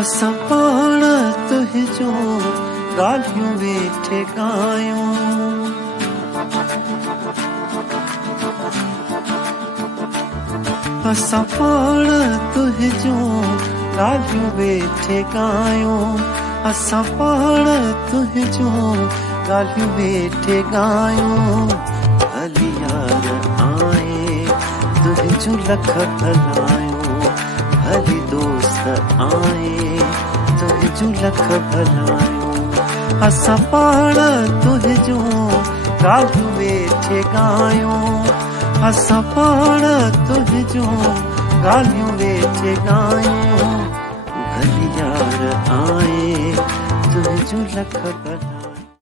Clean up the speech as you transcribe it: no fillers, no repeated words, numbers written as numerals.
असां पाण तुंहिंजो ॻाल्हियूं वेठे ॻायूं। असां पाण तुंहिंजो ॻाल्हियूं वेठे ॻायूं। असां पाण तुंहिंजो ॻाल्हियूं वेठे ॻायूं। भली यार आए तुंहिंजो लख भलायूं। भली दोस्त आए तुंहिंजो लख भलायूं। असां पाण तुंहिंजो ॻाल्हियूं वेठे ॻायूं। असां पाण तुंहिंजो ॻाल्हियूं वेठे ॻायूं। भली यार आए तुंहिंजो लख भलायूं।